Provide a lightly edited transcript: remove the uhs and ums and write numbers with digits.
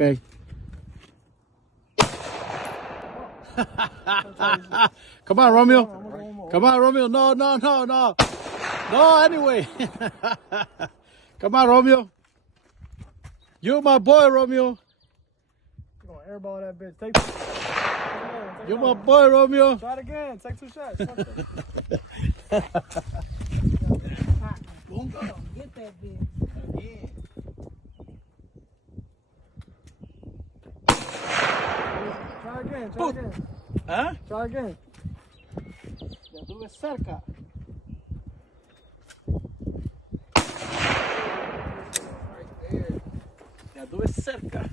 Okay. Come on, Romeo. Come on, Romeo. No, no, no, no. No, anyway. Come on, Romeo. You're my boy, Romeo. You're going to airball that bitch. Take You're my boy, Romeo. Try it again. Take 2 shots. Won't go. Get that bitch. Again. Try again. Try again. Huh? Try again. Ya tuve cerca. Right there. Ya tuve cerca.